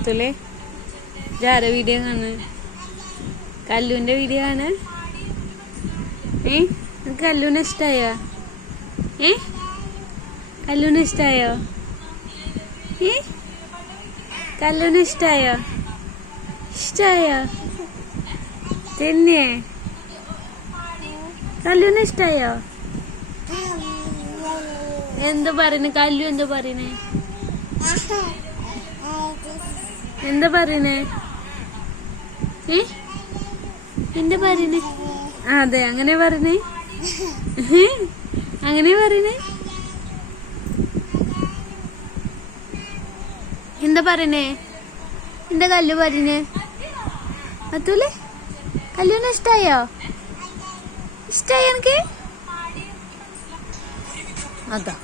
അത്തുല്ലേ ജാര video കാണ് കല്ലുവിന്റെ video ആണ്. നിനക്ക് കല്ലുവിനെ ഇഷ്ടായോ? കല്ലുവിനെ ഇഷ്ടായോ? കല്ലുവിനെ ഇഷ്ടായോ? ഇഷ്ടായോ തന്നെ? കല്ലുവിനെ ഇഷ്ടായോ? എന്താ പറയുന്നേ കല്ലു? എന്താ പറയുന്നേ? എന്താ പറയുന്നേ? എന്താ പറയുന്നേ? അതെ അങ്ങനെ പറഞ്ഞേ, അങ്ങനെ പറയുന്നേ. എന്താ പറയുന്നേ? എന്താ കല്ലു പറയുന്നേ? അത്തൂല്ലേ കല്ലുവിനെ ഇഷ്ടായോ? ഇഷ്ടായോ എനിക്ക്? അതാ